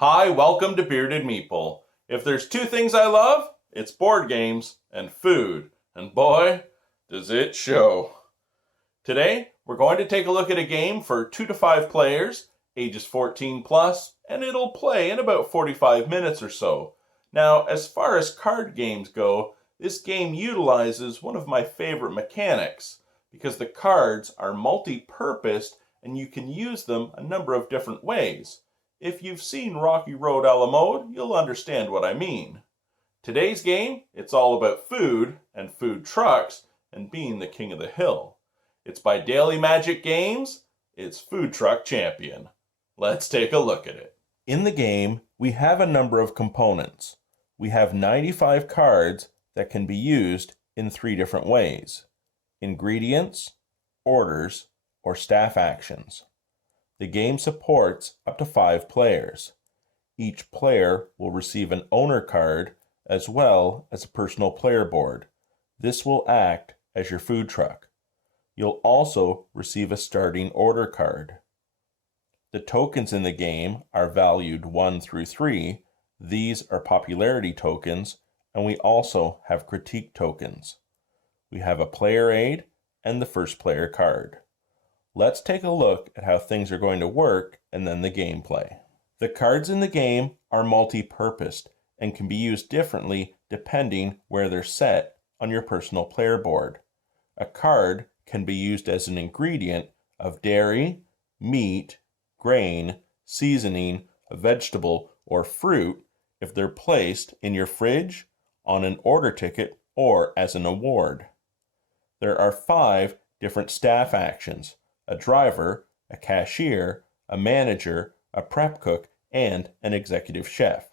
Hi, welcome to Bearded Meeple. If there's two things I love, it's board games and food. And boy, does it show. Today, we're going to take a look at a game for 2 to 5 players, ages 14 plus, and it'll play in about 45 minutes or so. Now, as far as card games go, this game utilizes one of my favorite mechanics because the cards are multi-purposed and you can use them a number of different ways. If you've seen Rocky Road a la mode, you'll understand what I mean. Today's game, it's all about food and food trucks and being the king of the hill. It's by Daily Magic Games. It's Food Truck Champion. Let's take a look at it. In the game, we have a number of components. We have 95 cards that can be used in 3 different ways: ingredients, orders, or staff actions. The game supports up to 5 players. Each player will receive an owner card as well as a personal player board. This will act as your food truck. You'll also receive a starting order card. The tokens in the game are valued 1 through 3. These are popularity tokens, and we also have critique tokens. We have a player aid and the first player card. Let's take a look at how things are going to work and then the gameplay. The cards in the game are multi-purposed and can be used differently depending where they're set on your personal player board. A card can be used as an ingredient of dairy, meat, grain, seasoning, a vegetable, or fruit if they're placed in your fridge, on an order ticket, or as an award. There are 5 different staff actions: a driver, a cashier, a manager, a prep cook, and an executive chef.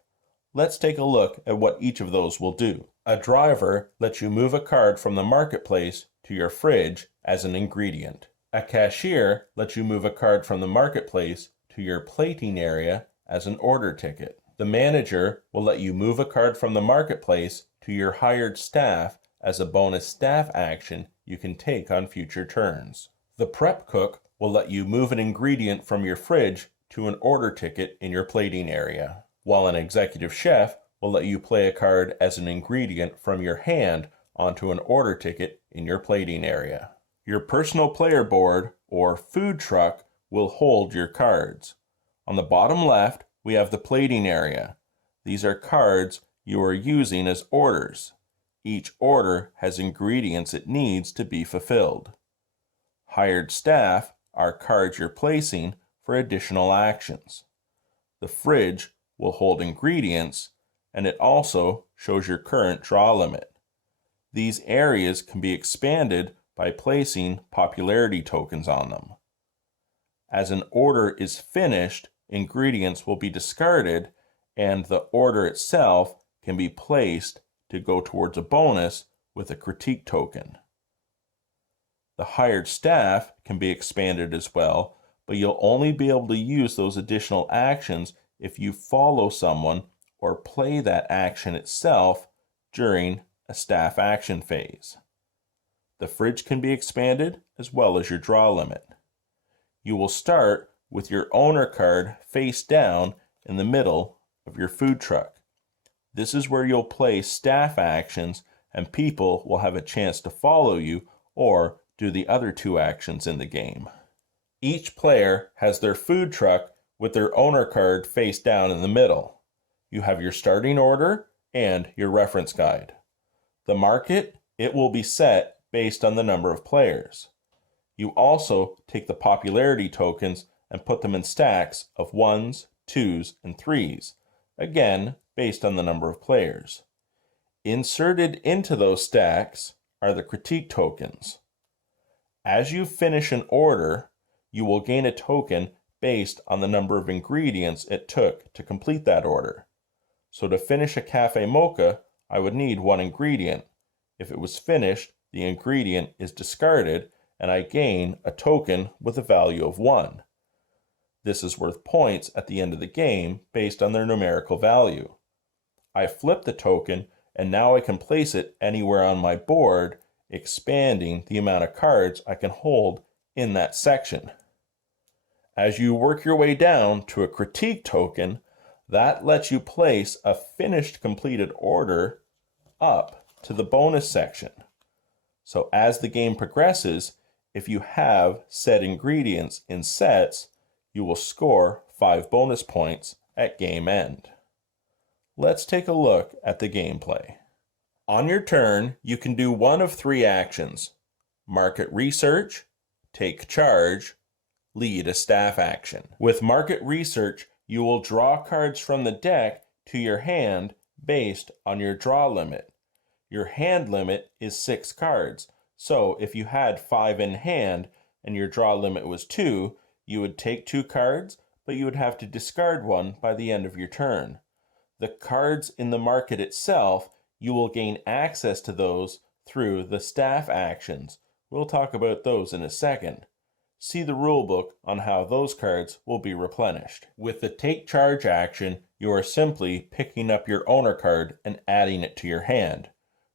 Let's take a look at what each of those will do. A driver lets you move a card from the marketplace to your fridge as an ingredient. A cashier lets you move a card from the marketplace to your plating area as an order ticket. The manager will let you move a card from the marketplace to your hired staff as a bonus staff action you can take on future turns. The prep cook will let you move an ingredient from your fridge to an order ticket in your plating area, while an executive chef will let you play a card as an ingredient from your hand onto an order ticket in your plating area. Your personal player board, or food truck, will hold your cards. On the bottom left, we have the plating area. These are cards you are using as orders. Each order has ingredients it needs to be fulfilled. Hired staff are cards you're placing for additional actions. The fridge will hold ingredients, and it also shows your current draw limit. These areas can be expanded by placing popularity tokens on them. As an order is finished, ingredients will be discarded, and the order itself can be placed to go towards a bonus with a critique token. The hired staff can be expanded as well, but you'll only be able to use those additional actions if you follow someone or play that action itself during a staff action phase. The fridge can be expanded as well as your draw limit. You will start with your owner card face down in the middle of your food truck. This is where you'll play staff actions, and people will have a chance to follow you or do the other 2 actions in the game. Each player has their food truck with their owner card face down in the middle. You have your starting order and your reference guide. The market, it will be set based on the number of players. You also take the popularity tokens and put them in stacks of 1s, 2s, and 3s, again based on the number of players. Inserted into those stacks are the critique tokens. As you finish an order, you will gain a token based on the number of ingredients it took to complete that order. So to finish a cafe mocha, I would need 1 ingredient. If it was finished, the ingredient is discarded, and I gain a token with a value of 1. This is worth points at the end of the game based on their numerical value. I flip the token, and now I can place it anywhere on my board, expanding the amount of cards I can hold in that section. As you work your way down to a critique token, That lets you place a finished completed order up to the bonus section. So as the game progresses, if you have said ingredients in sets, you will score 5 bonus points at game end. Let's take a look at the gameplay. On your turn, you can do one of 3 actions: market research, take charge, lead a staff action. With market research, you will draw cards from the deck to your hand based on your draw limit. Your hand limit is 6 cards, so if you had 5 in hand and your draw limit was 2, you would take 2 cards, but you would have to discard one by the end of your turn. The cards in the market itself, you will gain access to those through the staff actions. We'll talk about those in a second. See the rulebook on how those cards will be replenished. With the take charge action, you are simply picking up your owner card and adding it to your hand.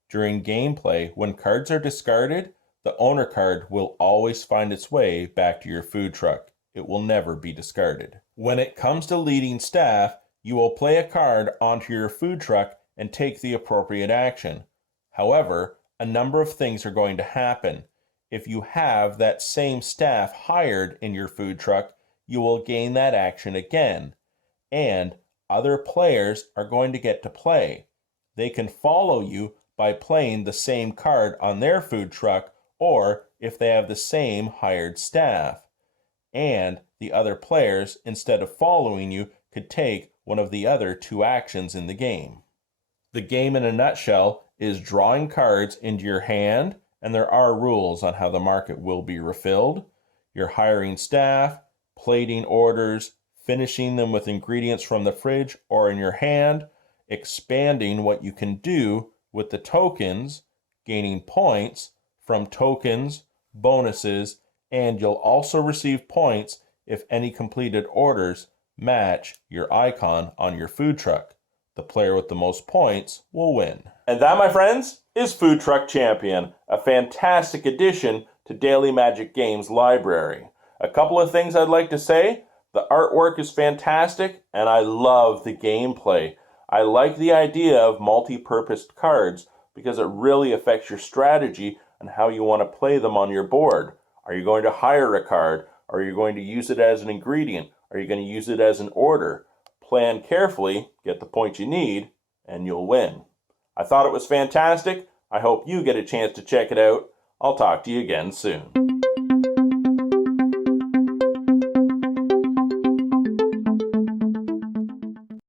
During gameplay, when cards are discarded, the owner card will always find its way back to your food truck. It will never be discarded. When it comes to leading staff, you will play a card onto your food truck and take the appropriate action. However, a number of things are going to happen. If you have that same staff hired in your food truck, you will gain that action again. And other players are going to get to play. They can follow you by playing the same card on their food truck, or if they have the same hired staff. And the other players, instead of following you, could take one of the other 2 actions in the game. The game in a nutshell is drawing cards into your hand, and there are rules on how the market will be refilled. You're hiring staff, plating orders, finishing them with ingredients from the fridge or in your hand, expanding what you can do with the tokens, gaining points from tokens, bonuses, and you'll also receive points if any completed orders match your icon on your food truck. The player with the most points will win. And that, my friends, is Food Truck Champion, a fantastic addition to Daily Magic Games library. A couple of things I'd like to say. The artwork is fantastic, and I love the gameplay. I like the idea of multi-purpose cards because it really affects your strategy and how you want to play them on your board. Are you going to hire a card? Are you going to use it as an ingredient? Are you going to use it as an order? Plan carefully, get the points you need, and you'll win. I thought it was fantastic. I hope you get a chance to check it out. I'll talk to you again soon.